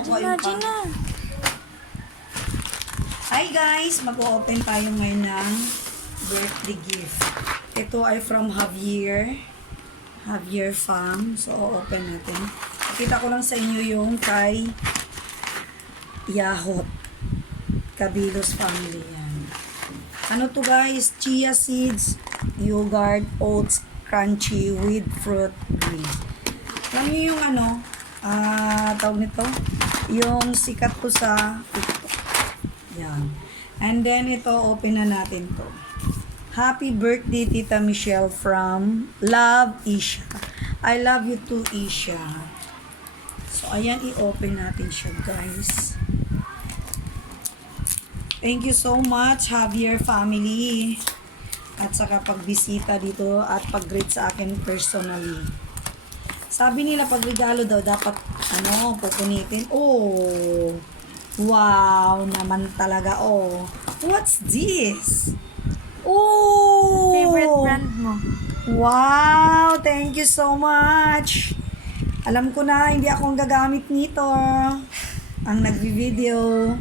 Gina, Gina. Hi guys! Mag-open tayo ngayon ng birthday gift. Ito ay from Javier Farm. So, open natin. Pakita ko lang sa inyo yung kay Yahot Cabilos family. Yan. Ano to guys? Chia seeds, yogurt, oats, crunchy with fruit greens. Alam niyo yung ano, tawag nito? Yung sikat ko sa TikTok. Yan. And then ito, open na natin to. Happy birthday, Tita Michelle from Love Isha. I love you too, Isha. So, ayan, i-open natin siya, guys. Thank you so much, Javier family. At saka pagbisita dito at pag-greet sa akin personally. Sabi nila, pag regalo daw, dapat, pupunitin. Oh, wow naman talaga, oh. What's this? Oh! Favorite brand mo? Wow! Thank you so much! Alam ko na, hindi akong gagamit nito. Ang nagvi-video.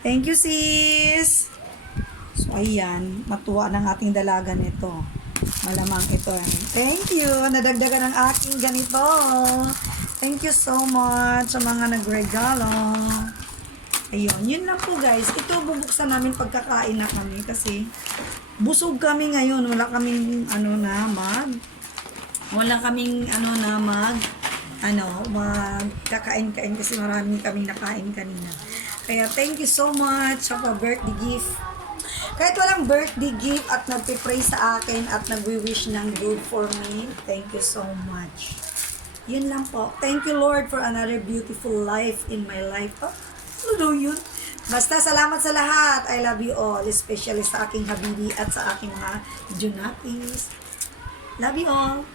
Thank you, sis! So, ayan. Matuwa ng ating dalaga nito. Malamang ito. Thank you! Nadagdagan ng aking ganito. Thank you so much sa mga nagregalo. Ayun. Yun lang po, guys. Ito, bubuksan namin pagkakain na kami kasi busog kami ngayon. Wala kaming magkakain-kain kasi marami kaming nakain kanina. Kaya thank you so much sa birthday gift. Kahit walang birthday gift at nagpe-pray sa akin at nagwi-wish ng good for me, thank you so much. Yun lang po. Thank you, Lord, for another beautiful life in my life. Oh, ano yun? Basta salamat sa lahat. I love you all, especially sa aking habibi at sa aking mga Junatis. Love you all.